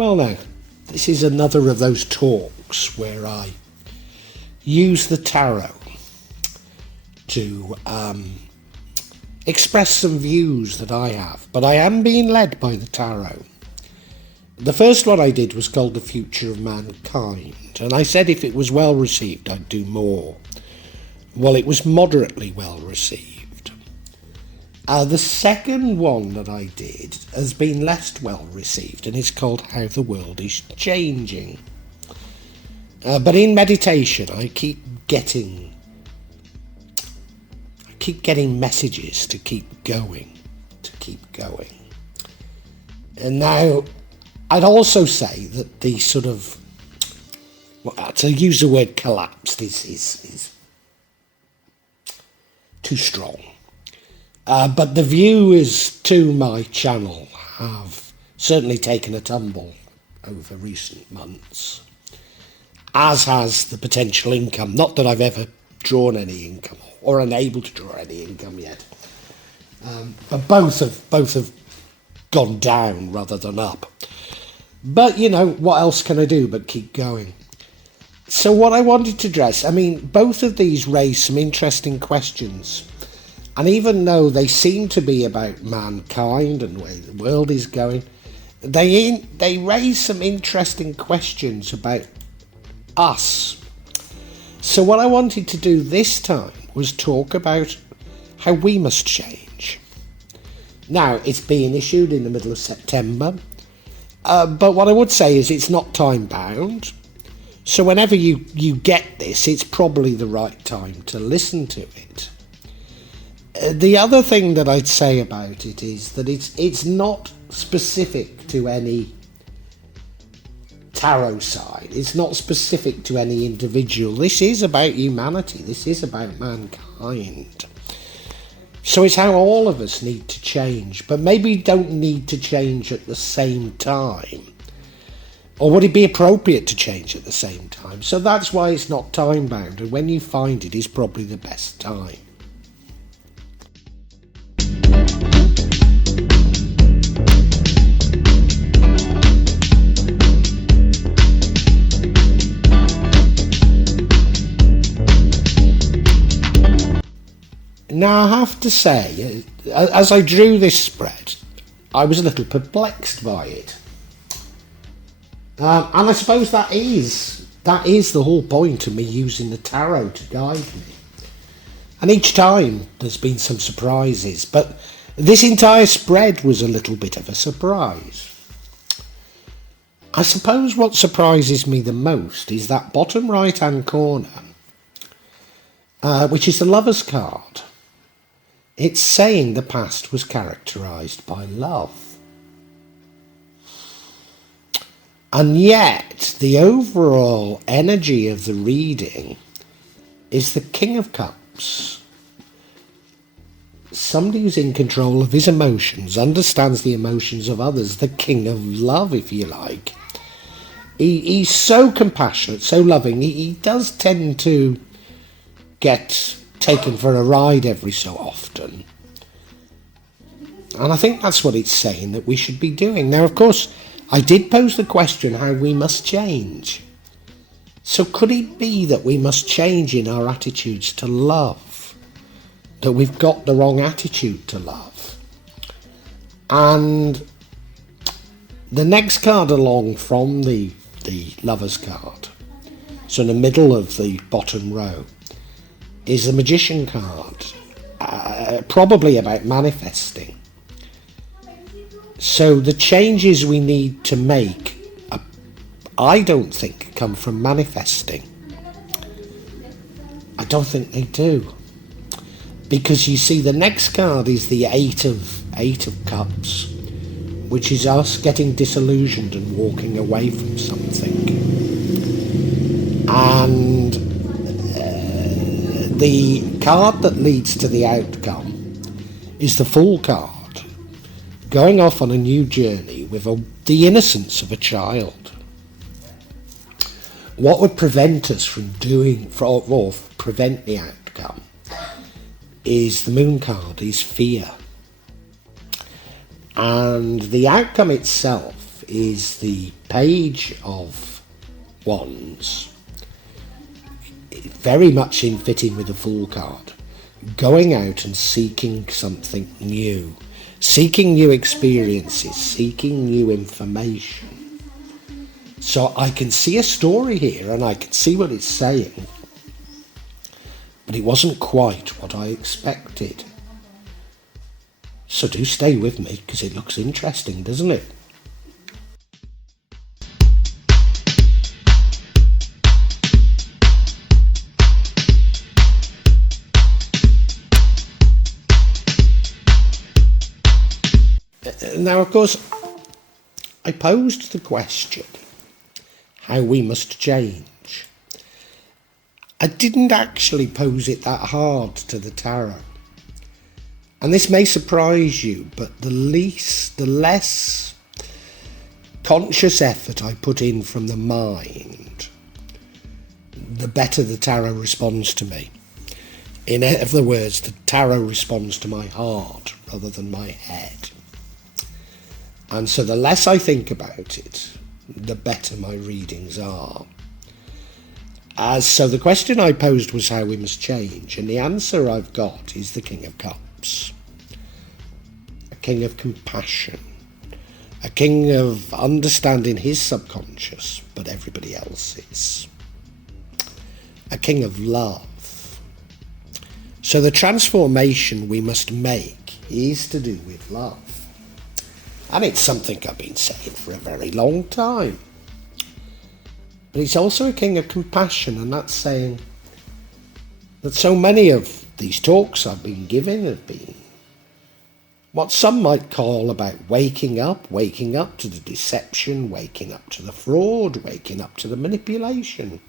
Well, now, this is another of those talks where I use the tarot to express some views that I have, but I am being led by the tarot. The first one I did was called The Future of Mankind, and I said if it was well received, I'd do more. Well, it was moderately well received. The second one that I did has been less well received, and it's called How the World is Changing. But in meditation, I keep getting messages to keep going. And now, I'd also say that the sort of, to use the word collapsed is too strong. But the viewers to my channel have certainly taken a tumble over recent months, as has the potential income. Not that I've ever drawn any income or unable to draw any income yet, but both have gone down rather than up. But you know, what else can I do but keep going? So what I wanted to address, I mean, both of these raise some interesting questions. And even though they seem to be about mankind and where the world is going, they raise some interesting questions about us. So what I wanted to do this time was talk about how we must change. Now, it's being issued in the middle of September, but what I would say is it's not time-bound. So whenever you get this, it's probably the right time to listen to it. The other thing that I'd say about it is that it's not specific to any tarot side. It's not specific to any individual. This is about humanity. This is about mankind. So it's how all of us need to change, but maybe don't need to change at the same time. Or would it be appropriate to change at the same time? So that's why it's not time-bound, and when you find it is probably the best time. Now, I have to say, as I drew this spread, I was a little perplexed by it. And I suppose that is the whole point of me using the tarot to guide me. And each time there's been some surprises, but this entire spread was a little bit of a surprise. I suppose what surprises me the most is that bottom right-hand corner, which is the Lover's card. It's saying the past was characterised by love. And yet, the overall energy of the reading is the King of Cups. Somebody who's in control of his emotions, understands the emotions of others, the King of Love, if you like. He's so compassionate, so loving. He does tend to get taken for a ride every so often. And I think that's what it's saying that we should be doing. Now, of course, I did pose the question how we must change. So could it be that we must change in our attitudes to love? That we've got the wrong attitude to love? And the next card along from the Lover's card, so in the middle of the bottom row, is the Magician card, probably about manifesting. So the changes we need to make, I don't think, come from manifesting. I don't think they do. Because you see, the next card is the Eight of Cups, which is us getting disillusioned and walking away from something. And the card that leads to the outcome is the Fool card, going off on a new journey with the innocence of a child. What would prevent us from or prevent the outcome is the Moon card, is fear. And the outcome itself is the Page of Wands, very much in fitting with the Fool card, going out and seeking something new, seeking new experiences, seeking new information. So I can see a story here and I can see what it's saying, but it wasn't quite what I expected. So do stay with me, because it looks interesting, doesn't it? Now, of course, I posed the question, how we must change. I didn't actually pose it that hard to the tarot. And this may surprise you, but the less conscious effort I put in from the mind, the better the tarot responds to me. In other words, the tarot responds to my heart rather than my head. And so the less I think about it, the better my readings are. So the question I posed was how we must change, and the answer I've got is the King of Cups. A king of compassion. A king of understanding his subconscious, but everybody else's. A king of love. So the transformation we must make is to do with love. And it's something I've been saying for a very long time. But he's also a king of compassion, and that's saying that so many of these talks I've been giving have been what some might call about waking up to the deception, waking up to the fraud, waking up to the manipulation.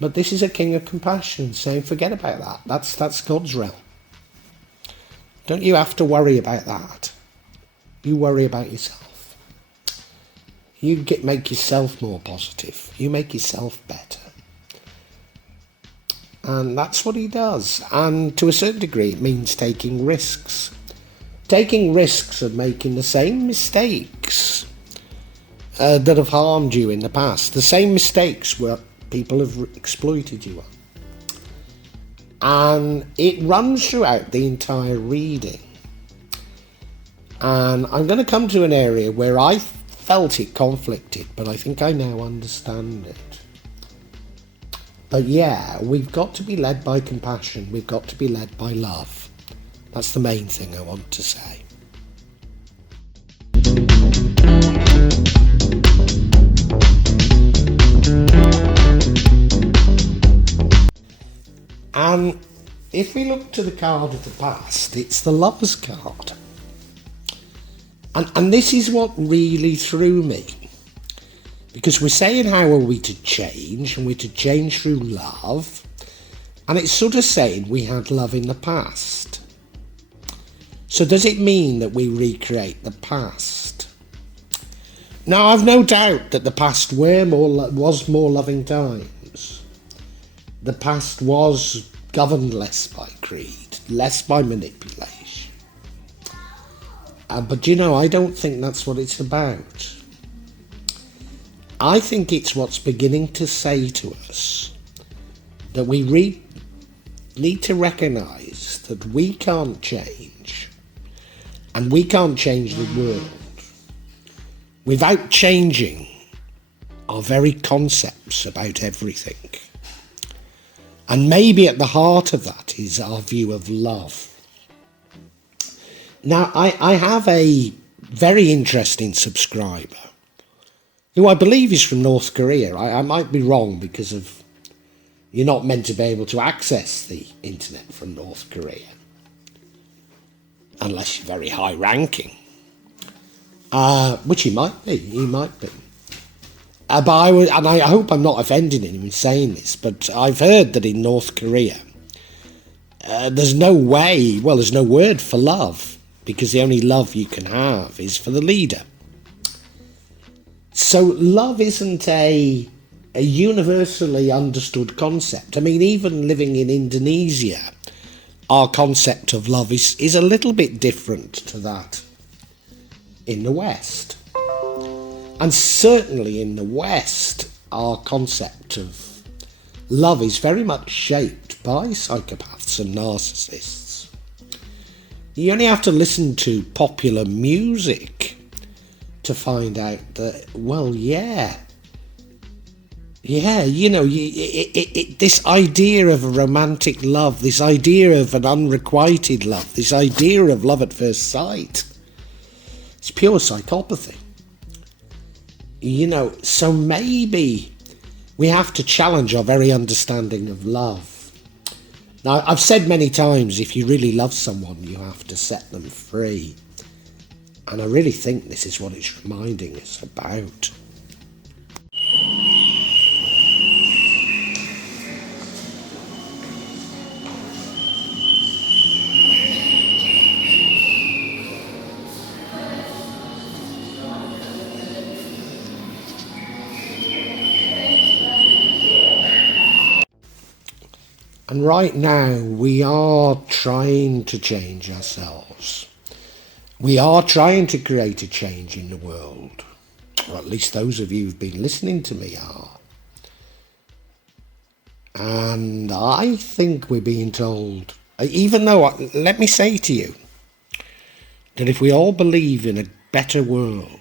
But this is a king of compassion, saying forget about that. That's God's realm. Don't you have to worry about that. You worry about yourself. You make yourself more positive. You make yourself better. And that's what he does. And to a certain degree, it means taking risks. Taking risks of making the same mistakes that have harmed you in the past. The same mistakes where people have exploited you on. And it runs throughout the entire reading. And I'm going to come to an area where I felt it conflicted, but I think I now understand it. But yeah, we've got to be led by compassion. We've got to be led by love. That's the main thing I want to say. And if we look to the card of the past, it's the Lover's card. And this is what really threw me. Because we're saying how are we to change, and we're to change through love. And it's sort of saying we had love in the past. So does it mean that we recreate the past? Now, I've no doubt that the past was more loving times. The past was governed less by greed, less by manipulation. But you know, I don't think that's what it's about. I think it's what's beginning to say to us that we need to recognise that we can't change, and we can't change the world without changing our very concepts about everything. And maybe at the heart of that is our view of love. Now, I have a very interesting subscriber who I believe is from North Korea. I might be wrong, because of you're not meant to be able to access the internet from North Korea unless you're very high ranking, which he might be. But I hope I'm not offending him in saying this, but I've heard that in North Korea there's no word for love, because the only love you can have is for the leader. So love isn't a universally understood concept. I mean, even living in Indonesia, our concept of love is a little bit different to that in the West. And certainly in the West, our concept of love is very much shaped by psychopaths and narcissists. You only have to listen to popular music to find out that, well, yeah, you know, this idea of a romantic love, this idea of an unrequited love, this idea of love at first sight, it's pure psychopathy. You know, so maybe we have to challenge our very understanding of love. Now, I've said many times, if you really love someone, you have to set them free. And I really think this is what it's reminding us about. And right now, we are trying to change ourselves. We are trying to create a change in the world. Or at least those of you who've been listening to me are. And I think we're being told, even though, let me say to you, that if we all believe in a better world,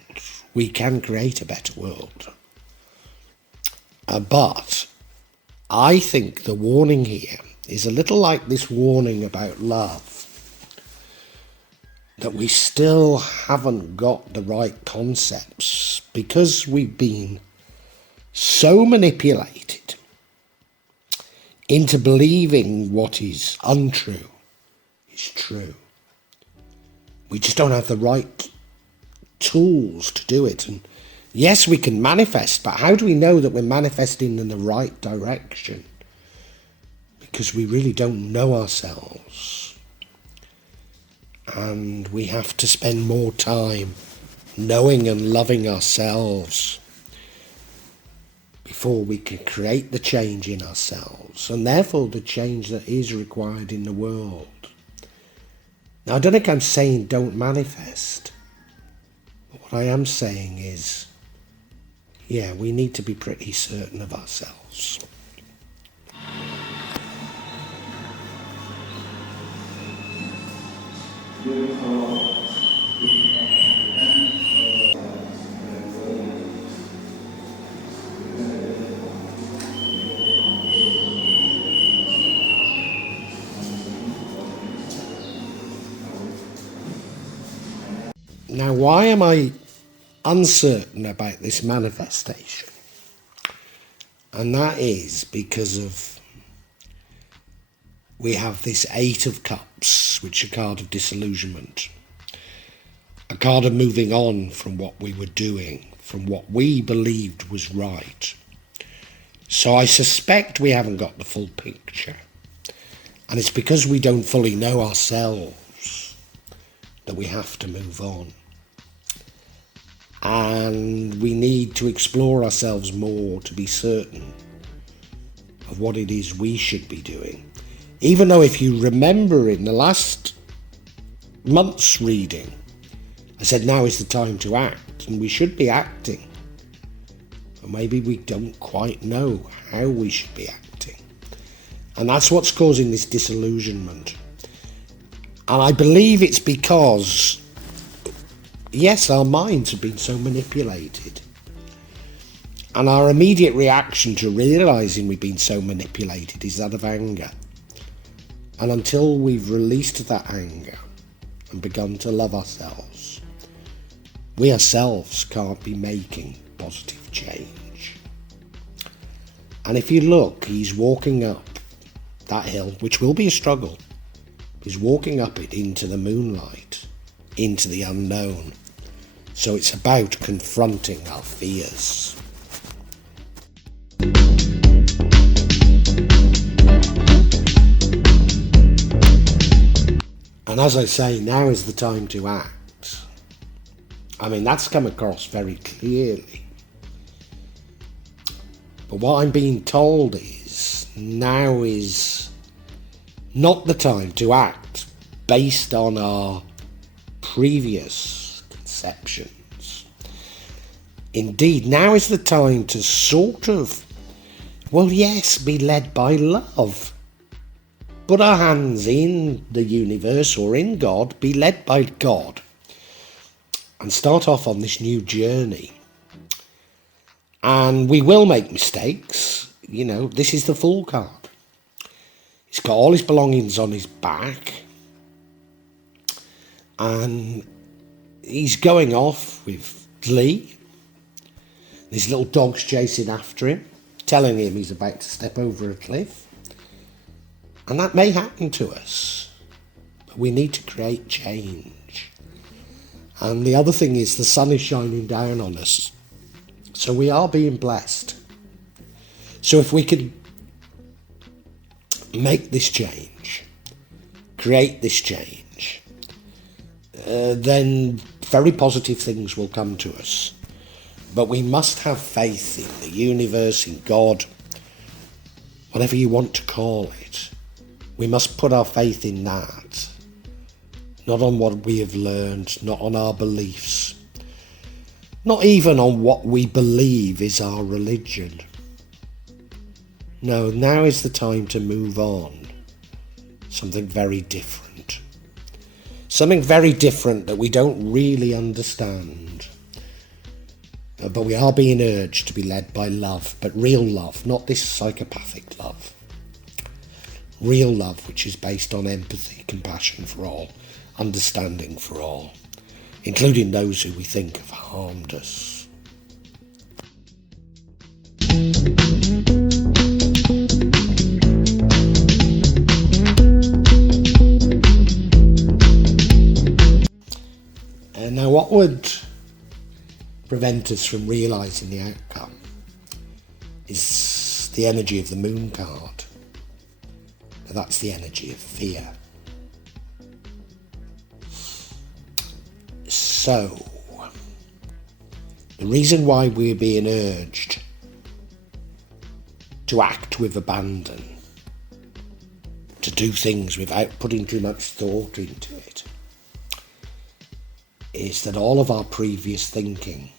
we can create a better world. But I think the warning here is a little like this warning about love, that we still haven't got the right concepts because we've been so manipulated into believing what is untrue is true. We just don't have the right tools to do it. And yes, we can manifest, but how do we know that we're manifesting in the right direction? Because we really don't know ourselves. And we have to spend more time knowing and loving ourselves before we can create the change in ourselves, and therefore the change that is required in the world. Now, I don't think I'm saying don't manifest. But what I am saying is, yeah, we need to be pretty certain of ourselves. Now, why am I uncertain about this manifestation? And that is because of, we have this Eight of Cups, which is a card of disillusionment, a card of moving on from what we were doing, from what we believed was right. So I suspect we haven't got the full picture. And it's because we don't fully know ourselves that we have to move on. And we need to explore ourselves more to be certain of what it is we should be doing. Even though, if you remember, in the last month's reading, I said now is the time to act, and we should be acting. But maybe we don't quite know how we should be acting. And that's what's causing this disillusionment. And I believe it's because, yes, our minds have been so manipulated. And our immediate reaction to realising we've been so manipulated is that of anger. And until we've released that anger and begun to love ourselves, we ourselves can't be making positive change. And if you look, he's walking up that hill, which will be a struggle. He's walking up it into the moonlight, into the unknown. So it's about confronting our fears. And as I say, now is the time to act. I mean, that's come across very clearly. But what I'm being told is, now is not the time to act based on our previous conceptions. Indeed, now is the time to sort of, well, yes, be led by love. Put our hands in the universe or in God, be led by God, and start off on this new journey. And we will make mistakes. You know, this is the Fool card. He's got all his belongings on his back, and he's going off with Lee. These little dogs chasing after him, telling him he's about to step over a cliff. And that may happen to us, but we need to create change. And the other thing is the sun is shining down on us, so we are being blessed. So if we could make this change, create this change, then very positive things will come to us. But we must have faith in the universe, in God, whatever you want to call it. We must put our faith in that, not on what we have learned, not on our beliefs, not even on what we believe is our religion. No, now is the time to move on. Something very different. Something very different that we don't really understand. But we are being urged to be led by love, but real love, not this psychopathic love. Real love, which is based on empathy, compassion for all, understanding for all, including those who we think have harmed us. And now what would prevent us from realising the outcome is the energy of the moon card. Now that's the energy of fear. So, the reason why we're being urged to act with abandon, to do things without putting too much thought into it, is that all of our previous thinking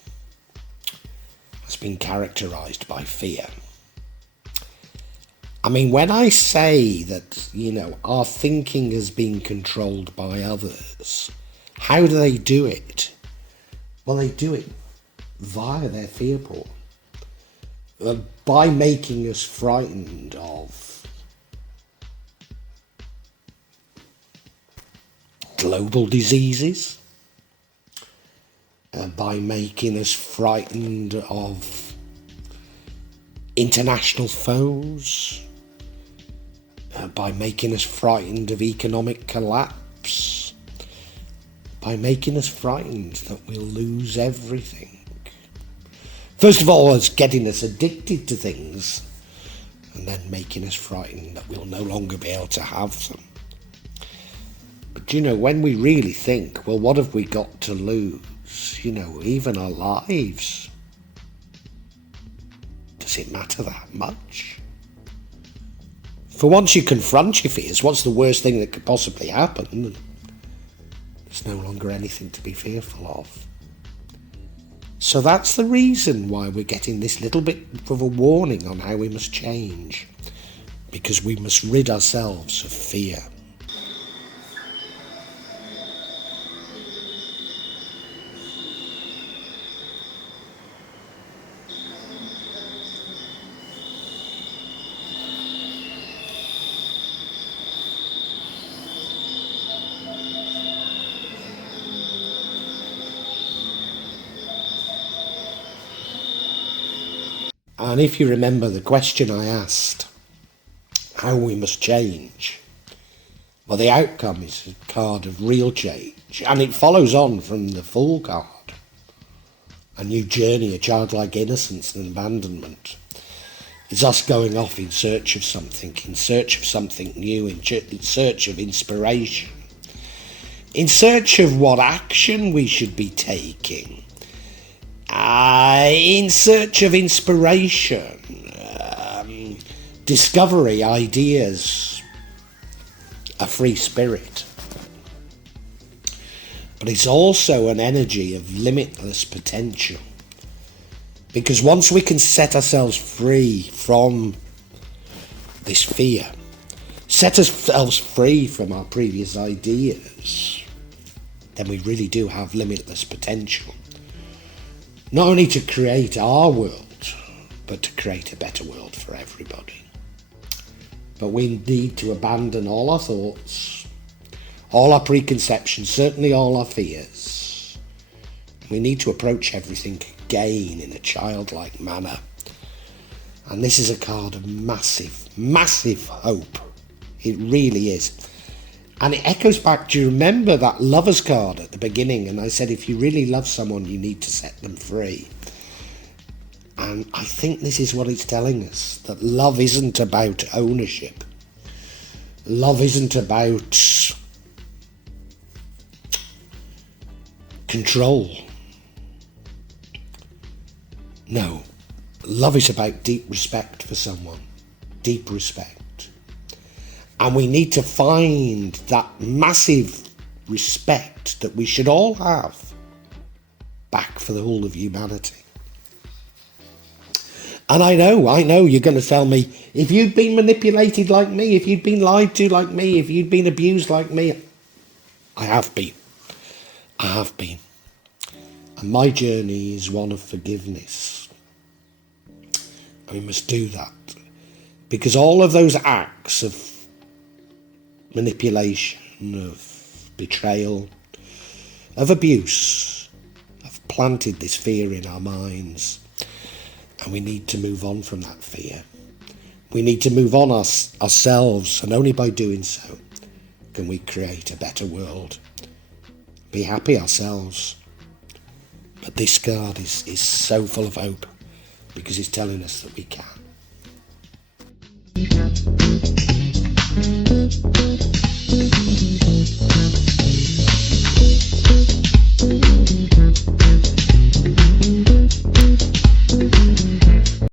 has been characterised by fear. I mean, when I say that, our thinking has been controlled by others, how do they do it? Well, they do it via their fear porn. By making us frightened of global diseases, by making us frightened of international foes, by making us frightened of economic collapse, by making us frightened that we'll lose everything. First of all, it's getting us addicted to things, and then making us frightened that we'll no longer be able to have them. But when we really think, well, what have we got to lose? Even our lives. Does it matter that much? For once you confront your fears, what's the worst thing that could possibly happen? There's no longer anything to be fearful of. So that's the reason why we're getting this little bit of a warning on how we must change. Because we must rid ourselves of fear. And if you remember the question I asked, how we must change, well, the outcome is a card of real change, and it follows on from the Fool card. A new journey, a childlike innocence and abandonment. It's us going off in search of something new, in search of inspiration, in search of what action we should be taking. In search of inspiration, discovery, ideas, a free spirit. But it's also an energy of limitless potential. Because once we can set ourselves free from this fear, set ourselves free from our previous ideas, then we really do have limitless potential. Not only to create our world, but to create a better world for everybody. But we need to abandon all our thoughts, all our preconceptions, certainly all our fears. We need to approach everything again in a childlike manner. And this is a card of massive, massive hope. It really is. And it echoes back, do you remember that lover's card at the beginning? And I said, if you really love someone, you need to set them free. And I think this is what it's telling us, that love isn't about ownership. Love isn't about control. No, love is about deep respect for someone, deep respect. And we need to find that massive respect that we should all have back for the whole of humanity. And I know you're going to tell me, if you'd been manipulated like me, if you'd been lied to like me, if you'd been abused like me, I have been. And my journey is one of forgiveness. And we must do that. Because all of those acts of manipulation, of betrayal, of abuse, have planted this fear in our minds. And we need to move on from that fear. We need to move on ourselves, and only by doing so can we create a better world. Be happy ourselves. But this card is so full of hope because it's telling us that we can.